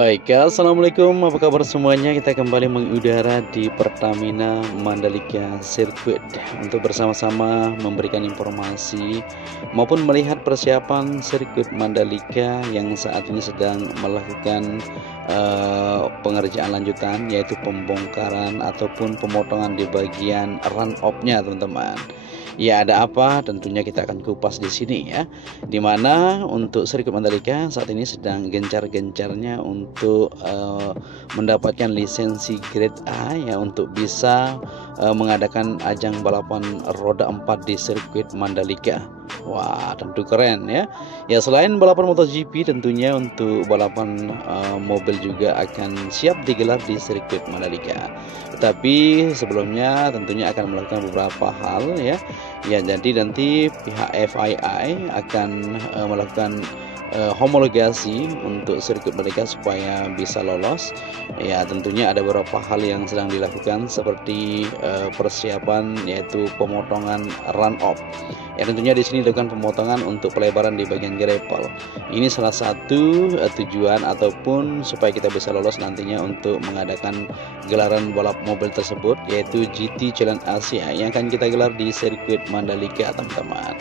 Baik, assalamualaikum, apa kabar semuanya? Kita kembali mengudara di Pertamina Mandalika Circuit untuk bersama-sama memberikan informasi maupun melihat persiapan sirkuit Mandalika yang saat ini sedang melakukan pengerjaan lanjutan, yaitu pembongkaran ataupun pemotongan di bagian run off-nya, teman-teman. Ya, ada apa? Tentunya kita akan kupas di sini ya. Dimana untuk sirkuit Mandalika saat ini sedang gencar-gencarnya untuk mendapatkan lisensi grade A ya, untuk bisa mengadakan ajang balapan roda 4 di sirkuit Mandalika. Wah, tentu keren ya. Ya, selain balapan MotoGP, tentunya untuk balapan mobil juga akan siap digelar di sirkuit Mandalika. Tetapi sebelumnya tentunya akan melakukan beberapa hal ya. Ya, jadi nanti pihak FIA akan melakukan homologasi untuk sirkuit mereka supaya bisa lolos. Ya, tentunya ada beberapa hal yang sedang dilakukan seperti persiapan, yaitu pemotongan run off. Ya, tentunya di sini dilakukan pemotongan untuk pelebaran di bagian grapple. Ini salah satu tujuan ataupun supaya kita bisa lolos nantinya untuk mengadakan gelaran balap mobil tersebut, yaitu GT Challenge Asia yang akan kita gelar di sirkuit Mandalika, teman-teman.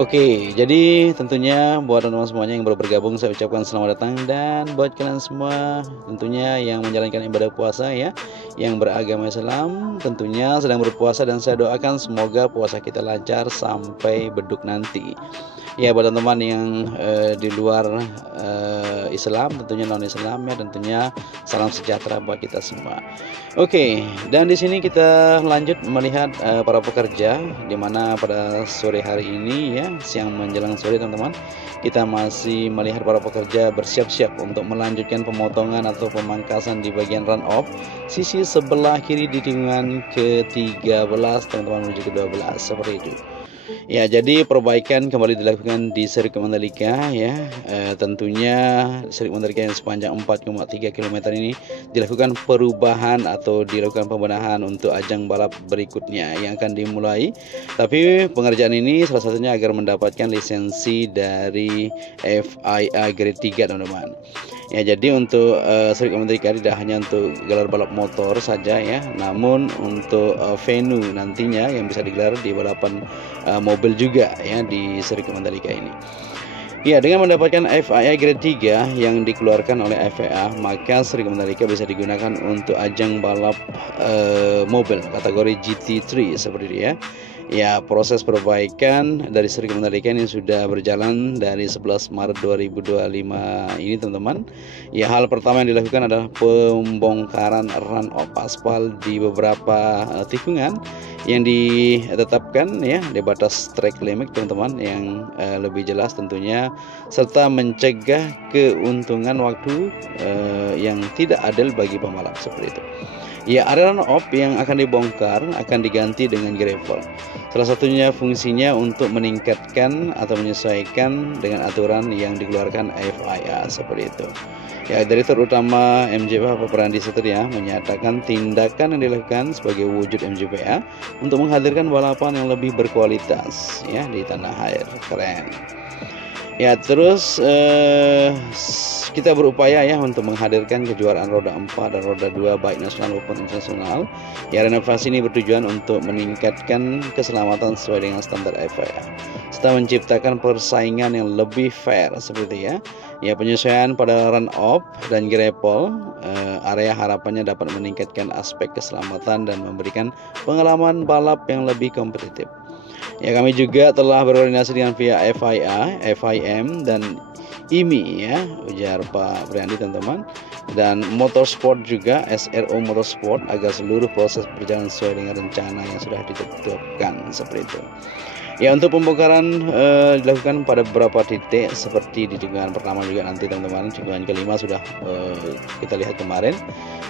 Oke, jadi tentunya buat teman-teman semuanya yang baru bergabung, saya ucapkan selamat datang. Dan buat kalian semua tentunya yang menjalankan ibadah puasa ya, yang beragama Islam, tentunya sedang berpuasa, dan saya doakan semoga puasa kita lancar sampai beduk nanti. Ya, buat teman-teman yang di luar Islam, tentunya non Islam ya, tentunya salam sejahtera buat kita semua. Oke, dan di sini kita lanjut melihat para pekerja, di mana pada sore hari ini ya, siang menjelang sore teman-teman, kita masih melihat para pekerja bersiap-siap untuk melanjutkan pemotongan atau pemangkasan di bagian run off sisi sebelah kiri di tikungan ke-13 teman-teman menuju ke-12 seperti itu. Ya, jadi perbaikan kembali dilakukan di sirkuit Mandalika ya. Tentunya sirkuit Mandalika yang sepanjang 4,3 km ini dilakukan perubahan atau dilakukan pembenahan untuk ajang balap berikutnya yang akan dimulai. Tapi pengerjaan ini salah satunya agar mendapatkan lisensi dari FIA Grade 3, teman-teman. Ya, jadi untuk sirkuit Mandalika tidak hanya untuk gelar balap motor saja ya, namun untuk venue nantinya yang bisa digelar di balapan mobil juga ya di sirkuit Mandalika ini. Ya, dengan mendapatkan FIA Grade 3 yang dikeluarkan oleh FIA, maka sirkuit Mandalika bisa digunakan untuk ajang balap mobil kategori GT3 seperti itu ya. Ya, proses perbaikan dari sirkuit Mandalika ini sudah berjalan dari 11 Maret 2025 ini, teman-teman. Ya, hal pertama yang dilakukan adalah pembongkaran run off aspal di beberapa tikungan yang ditetapkan ya di batas track limit, teman-teman, yang lebih jelas tentunya, serta mencegah keuntungan waktu yang tidak adil bagi pembalap seperti itu. Ya, area run off yang akan dibongkar akan diganti dengan gravel. Salah satunya fungsinya untuk meningkatkan atau menyesuaikan dengan aturan yang dikeluarkan FIA seperti itu. Ya, Direktur Utama MJPA Pak Prandi Satria menyatakan tindakan yang dilakukan sebagai wujud MJPA untuk menghadirkan balapan yang lebih berkualitas ya di tanah air. Keren. Ya, terus kita berupaya ya untuk menghadirkan kejuaraan roda 4 dan roda 2 baik nasional maupun internasional. Ya, renovasi ini bertujuan untuk meningkatkan keselamatan sesuai dengan standar FIA, serta menciptakan persaingan yang lebih fair seperti ya. Ya, penyesuaian pada run off dan grapple area harapannya dapat meningkatkan aspek keselamatan dan memberikan pengalaman balap yang lebih kompetitif. Ya, kami juga telah berkoordinasi dengan pihak FIA, FIM, dan IMI ya, ujar Pak Priandi, teman-teman, dan Motorsport juga, SRO Motorsport, agar seluruh proses berjalan sesuai dengan rencana yang sudah ditetapkan seperti itu. Ya, untuk pembongkaran dilakukan pada beberapa titik seperti di tikungan pertama juga nanti teman-teman. Tikungan kelima sudah kita lihat kemarin,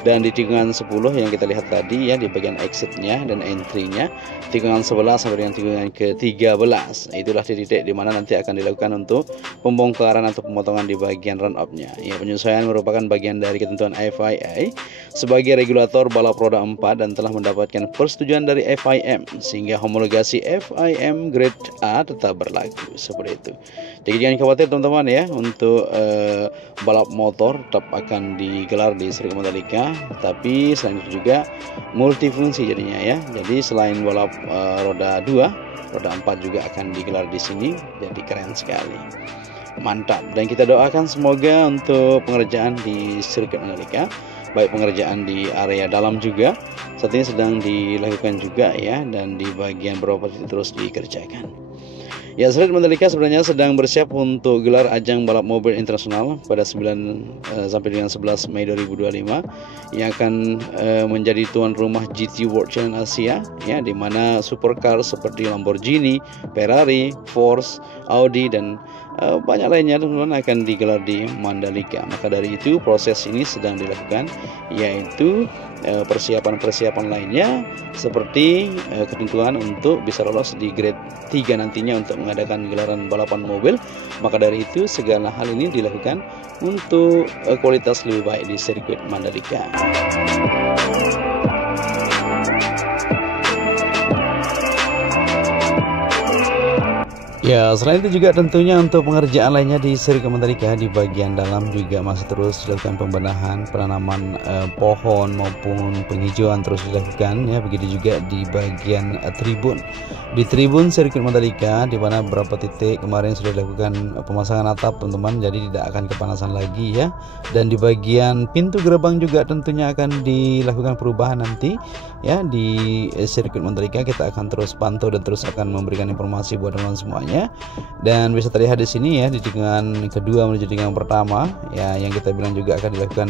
dan di tikungan 10 yang kita lihat tadi ya, di bagian exitnya dan entry-nya, tikungan 11 sampai dengan tikungan ke-13. Itulah titik di mana nanti akan dilakukan untuk pembongkaran atau pemotongan di bagian run up-nya. Ya, penyesuaian merupakan bagian dari ketentuan FIA sebagai regulator balap roda 4 dan telah mendapatkan persetujuan dari FIM, sehingga homologasi FIM Grade A tetap berlaku seperti itu. Jadi jangan khawatir teman-teman ya, untuk balap motor tetap akan digelar di sirkuit Mandalika, tapi selain itu juga multifungsi jadinya ya. Jadi selain balap roda 2, roda 4 juga akan digelar di sini. Jadi keren sekali. Mantap, dan kita doakan semoga untuk pengerjaan di sirkuit Mandalika, baik pengerjaan di area dalam juga saat ini sedang dilakukan juga ya, dan di bagian beberapa titik terus dikerjakan. Ya, sirkuit Mandalika sebenarnya sedang bersiap untuk gelar ajang balap mobil internasional pada 9 sampai dengan 11 Mei 2025 yang akan menjadi tuan rumah GT World Challenge Asia ya, di mana supercar seperti Lamborghini, Ferrari, Porsche, Audi dan banyak lainnya teman-teman akan digelar di Mandalika. Maka dari itu proses ini sedang dilakukan, yaitu persiapan-persiapan lainnya seperti ketentuan untuk bisa lolos di grade 3 nantinya untuk mengadakan gelaran balapan mobil. Maka dari itu segala hal ini dilakukan untuk kualitas lebih baik di sirkuit Mandalika. Ya, selain itu juga tentunya untuk pengerjaan lainnya di sirkuit Mandalika di bagian dalam juga masih terus dilakukan pembenahan, penanaman pohon maupun penghijauan terus dilakukan ya. Begitu juga di bagian tribun. Di tribun sirkuit Mandalika di mana beberapa titik kemarin sudah dilakukan pemasangan atap teman-teman, jadi tidak akan kepanasan lagi ya. Dan di bagian pintu gerbang juga tentunya akan dilakukan perubahan nanti ya di sirkuit Mandalika. Kita akan terus pantau dan terus akan memberikan informasi buat teman-teman semuanya. Dan bisa terlihat di sini ya, di tikungan kedua menuju tikungan pertama ya, yang kita bilang juga akan dilakukan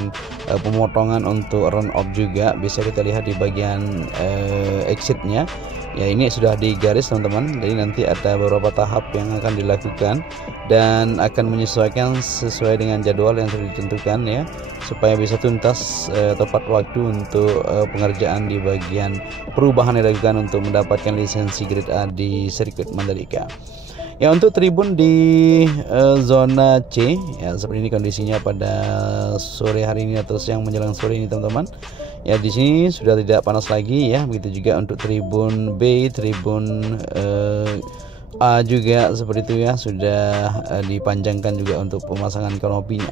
pemotongan untuk run off juga. Bisa kita lihat di bagian exitnya ya, ini sudah digaris teman-teman. Jadi nanti ada beberapa tahap yang akan dilakukan dan akan menyesuaikan sesuai dengan jadwal yang sudah ditentukan ya, supaya bisa tuntas tepat waktu untuk pengerjaan di bagian perubahan yang dilakukan untuk mendapatkan lisensi grade A di sirkuit Mandalika. Ya, untuk tribun di zona C ya, seperti ini kondisinya pada sore hari ini atau siang menjelang sore ini teman-teman. Ya, di sini sudah tidak panas lagi ya. Begitu juga untuk tribun B, tribun A juga seperti itu ya, sudah dipanjangkan juga untuk pemasangan kanopinya.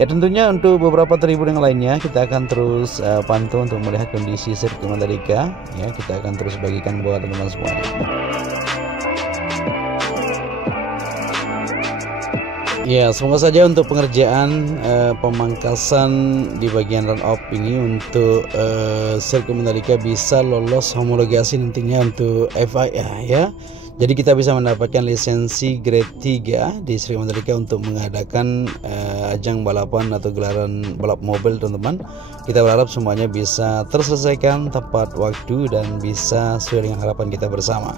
Ya, tentunya untuk beberapa tribun yang lainnya kita akan terus pantau untuk melihat kondisi sirkuit Mandalika ya. Kita akan terus bagikan buat teman-teman semuanya. Ya, semoga saja untuk pengerjaan pemangkasan di bagian run off ini untuk sirkuit Mandalika bisa lolos homologasi nantinya untuk FIA ya. Jadi kita bisa mendapatkan lisensi grade 3 di sirkuit Mandalika untuk mengadakan ajang balapan atau gelaran balap mobil teman-teman. Kita berharap semuanya bisa terselesaikan tepat waktu dan bisa sesuai dengan harapan kita bersama.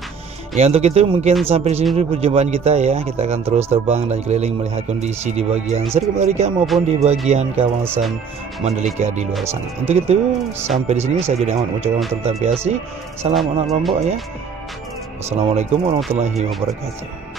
Ya, untuk itu mungkin sampai di sini dulu perjumpaan kita ya. Kita akan terus terbang dan keliling melihat kondisi di bagian sirkuit Mandalika maupun di bagian kawasan Mandalika di luar sana. Untuk itu sampai di sini saya Jody Ahmad mengucapkan terima kasih. Salam anak Lombok ya. Wassalamualaikum warahmatullahi wabarakatuh.